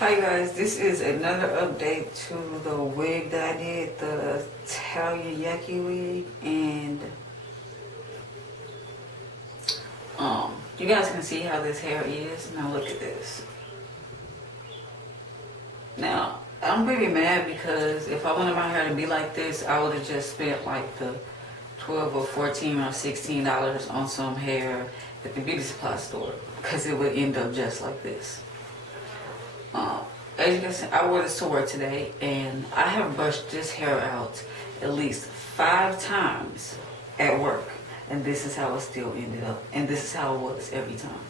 Hi guys, this is another update to the wig that I did, the Italian Yaki wig, and you guys can see how this hair is. Now look at this. Now I'm pretty mad because if I wanted my hair to be like this, I would have just spent like the $12 or $14 or $16 on some hair at the beauty supply store, because it would end up just like this. As you can see, I wore this to work today, and I have brushed this hair out at least 5 times at work, and this is how it still ended up, and this is how it was every time.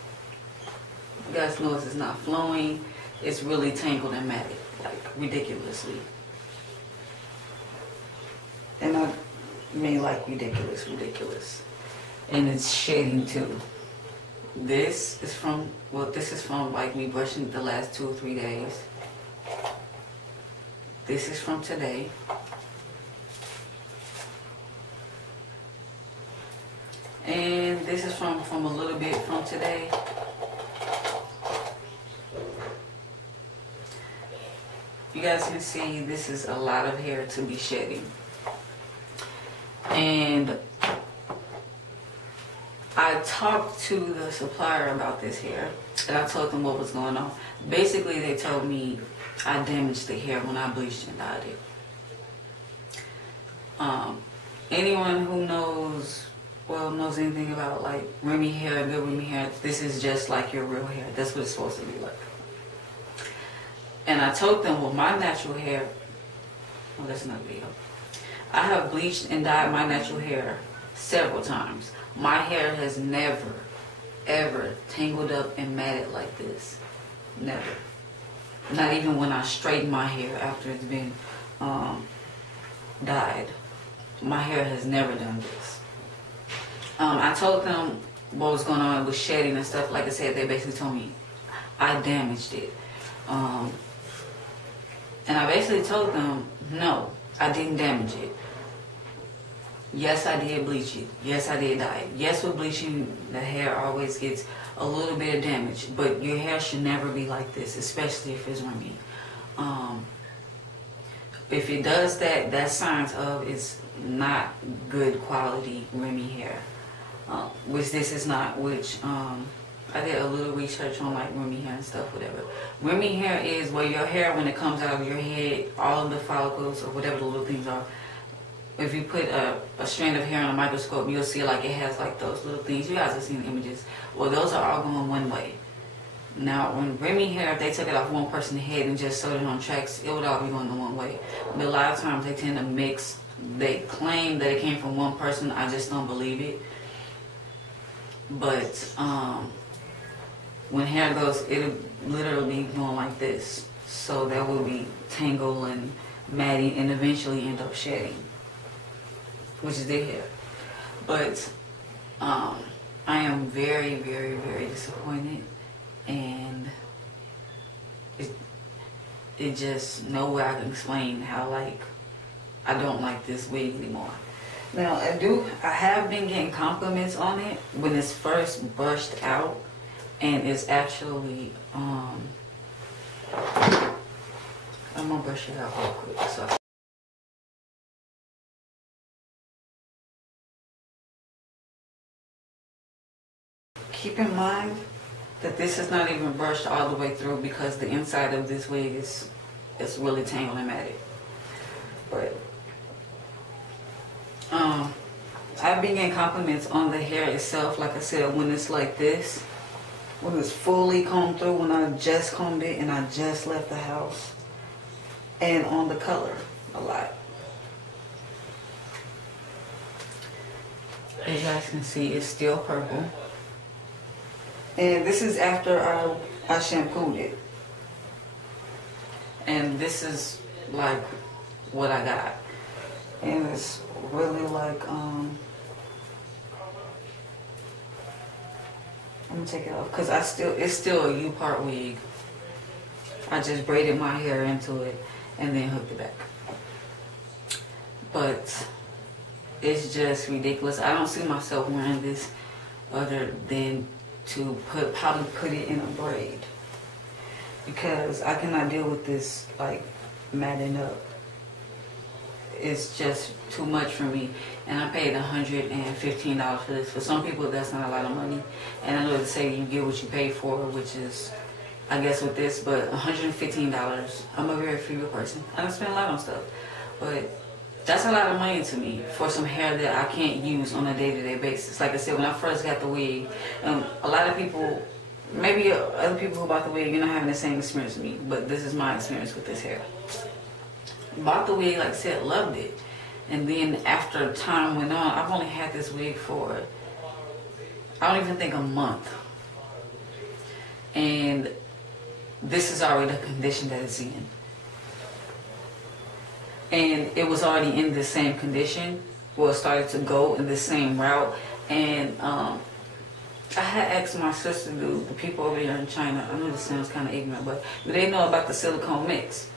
You guys notice it's not flowing, it's really tangled and matted, like ridiculously. And I mean like ridiculous. And it's shading too. This is from like me brushing the last 2 or 3 days. This is from today. And this is from a little bit from today. You guys can see this is a lot of hair to be shedding. And I talked to the supplier about this hair, and I told them what was going on. Basically, they told me I damaged the hair when I bleached and dyed it. Anyone who knows anything about like Remy hair, good Remy hair, this is just like your real hair. That's what it's supposed to be like. And I told them, well, my natural hair, well, that's another video. I have bleached and dyed my natural hair several times. My hair has never, ever tangled up and matted like this. Never. Not even when I straighten my hair after it's been dyed. My hair has never done this. I told them what was going on with shedding and stuff. Like I said, they basically told me I damaged it. And I basically told them, no, I didn't damage it. Yes, I did bleach it. Yes, I did dye it. Yes, with bleaching, the hair always gets a little bit of damage, but your hair should never be like this, especially if it's Remy. If it does that, that's signs of it's not good quality Remy hair, which this is not, which I did a little research on like Remy hair and stuff, whatever. Remy hair is where your hair, when it comes out of your head, all of the follicles or whatever the little things are, if you put a strand of hair on a microscope, you'll see like it has like those little things. You guys have seen the images. Well, those are all going one way. Now, when Remy hair, if they took it off one person's head and just sewed it on tracks, it would all be going the one way. But a lot of times they tend to mix. They claim that it came from one person. I just don't believe it. But when hair goes, it'll literally be going like this. So that will be tangled and matting and eventually end up shedding, which is their hair. But I am very, very, very disappointed, and it just no way I can explain how like I don't like this wig anymore. Now I have been getting compliments on it when it's first brushed out, and it's actually I'm gonna brush it out real quick. So keep in mind that this is not even brushed all the way through, because the inside of this wig is really tangled and matted. But I've been getting compliments on the hair itself, like I said, when it's like this, when it's fully combed through, when I just combed it and I just left the house, and on the color a lot. As you guys can see, it's still purple. And this is after I shampooed it. And this is like what I got. And it's really like, I'm gonna take it off because it's still a U-part wig. I just braided my hair into it and then hooked it back. But it's just ridiculous. I don't see myself wearing this other than to probably put it in a braid. because I cannot deal with this like matting up. It's just too much for me, and I paid $115 for this. For some people, that's not a lot of money, and I know they say you get what you pay for, which is, I guess, with this. But $115. I'm a very frugal person. I don't spend a lot on stuff, but that's a lot of money to me for some hair that I can't use on a day-to-day basis. Like I said, when I first got the wig, a lot of people, maybe other people who bought the wig, you're not having the same experience with me, but this is my experience with this hair. Bought the wig, like I said, loved it. And then after time went on, I've only had this wig for, I don't even think, a month. And this is already the condition that it's in. And it was already in the same condition. Well, it started to go in the same route. And I had asked my sister, the people over there in China, I know this sounds kind of ignorant, but do they know about the silicone mix?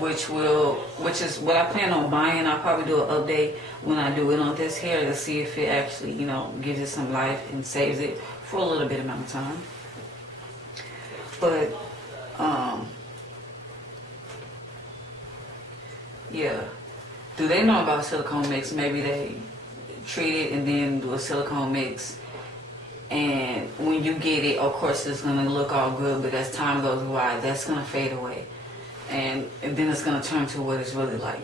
Which is what I plan on buying. I'll probably do an update when I do it on this hair to see if it actually, gives it some life and saves it for a little bit amount of time. But, yeah. Do they know about silicone mix? Maybe they treat it and then do a silicone mix. And when you get it, of course, it's going to look all good, but as time goes by, that's going to fade away. And then it's going to turn to what it's really like.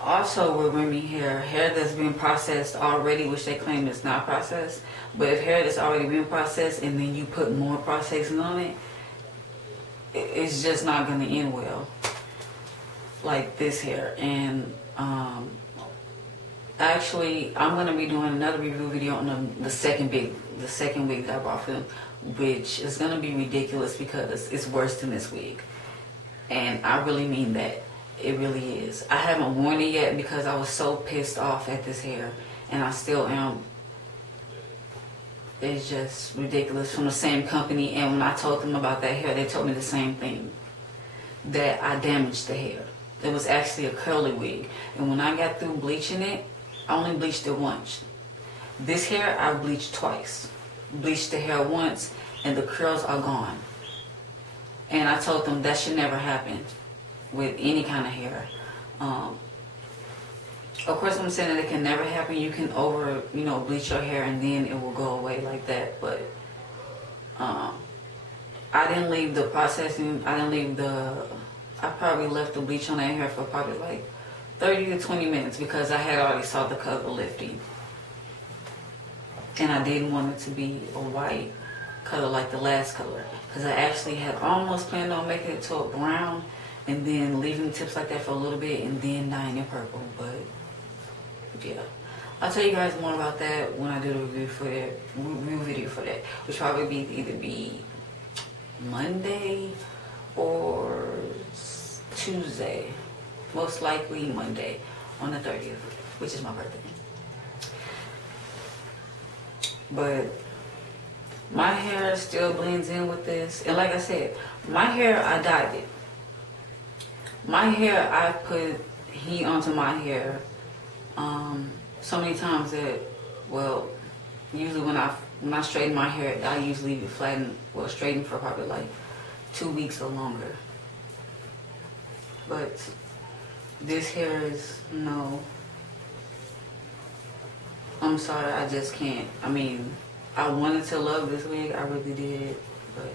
Also with Remy hair that's been processed already, which they claim is not processed, but if hair that's already been processed and then you put more processing on it, it's just not going to end well. Like this hair. And actually, I'm going to be doing another review video on the second wig that I bought for them, which is going to be ridiculous because it's worse than this wig. And I really mean that. It really is. I haven't worn it yet because I was so pissed off at this hair. And I still am. It's just ridiculous, from the same company. And when I told them about that hair, they told me the same thing. That I damaged the hair. It was actually a curly wig. And when I got through bleaching it, I only bleached it once. This hair, I bleached twice. Bleached the hair once, and the curls are gone. And I told them that should never happen with any kind of hair. Of course, I'm saying that it can never happen. You can bleach your hair and then it will go away like that. But I didn't leave the processing. I probably left the bleach on that hair for probably like 30 to 20 minutes because I had already saw the color lifting. And I didn't want it to be a white color like the last color, because I actually had almost planned on making it to a brown and then leaving the tips like that for a little bit and then dyeing it purple. But yeah, I'll tell you guys more about that when I do the review video for that, which probably either be Monday or Tuesday. Most likely Monday on the 30th, which is my birthday. But my hair still blends in with this. And like I said, my hair, I dyed it. My hair, I put heat onto my hair so many times that, well, usually when I straighten my hair, I usually leave it flattened, straightened for probably like 2 weeks or longer. But this hair is, no. I'm sorry, I just can't. I mean, I wanted to love this wig, I really did, but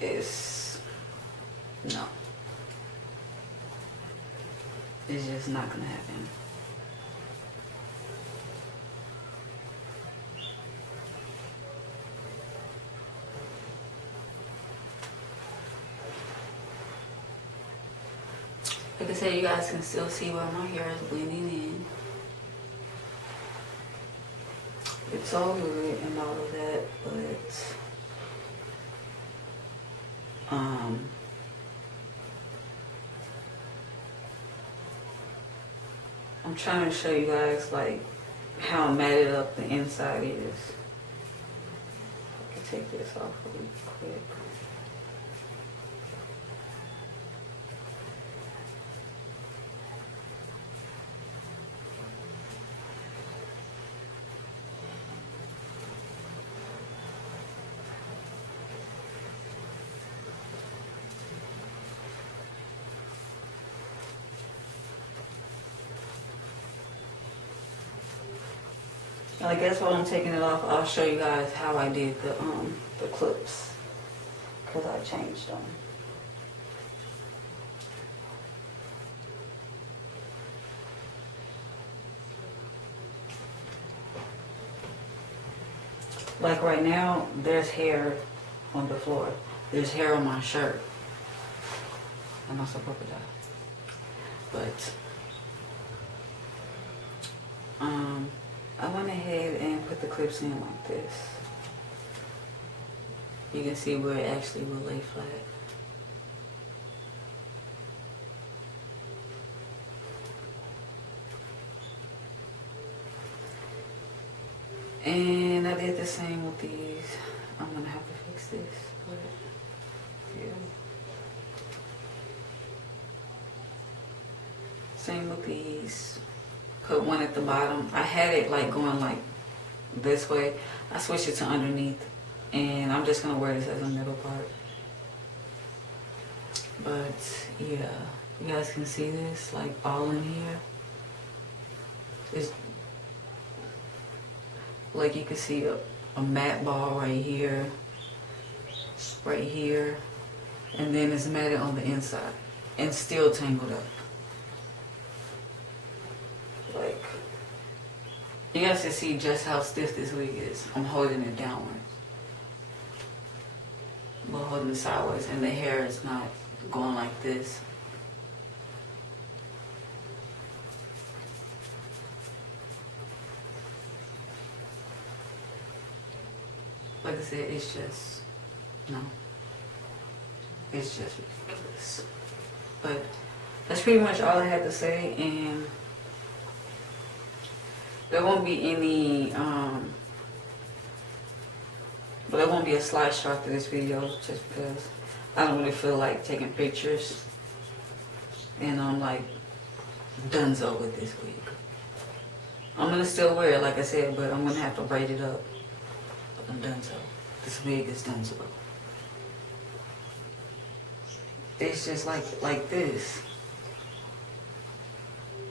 it's, no. It's just not gonna happen. Like I said, you guys can still see where my hair is blending in. It's all good and all of that, but I'm trying to show you guys like how matted up the inside is. I can take this off really quick. I guess while I'm taking it off, I'll show you guys how I did the clips, because I changed them. Like right now, there's hair on the floor. There's hair on my shirt. And also polka dot. But I went ahead and put the clips in like this. You can see where it actually will lay flat. And I did the same with these. I'm gonna have to fix this, but yeah. Same with these. Put one at the bottom. I had it like going like this way. I switched it to underneath, and I'm just gonna wear this as a middle part. But yeah, you guys can see this like all in here. It's like you can see a matte ball right here, and then it's matted on the inside and still tangled up. Like, you guys can see just how stiff this wig is. I'm holding it downwards. I'm holding it sideways, and the hair is not going like this. Like I said, it's just, no. It's just ridiculous. But that's pretty much all I had to say, and there won't be any, but there won't be a slideshow after this video, just because I don't really feel like taking pictures, and I'm like donezo with this wig. I'm gonna still wear it, like I said, but I'm gonna have to braid it up. I'm donezo. This wig is donezo. It's just like this.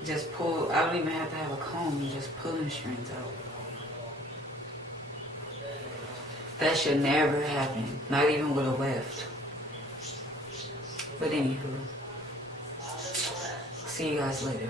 Just pull. I don't even have to have a comb. Just pulling strings out. That should never happen. Not even with a weft. But anywho, see you guys later.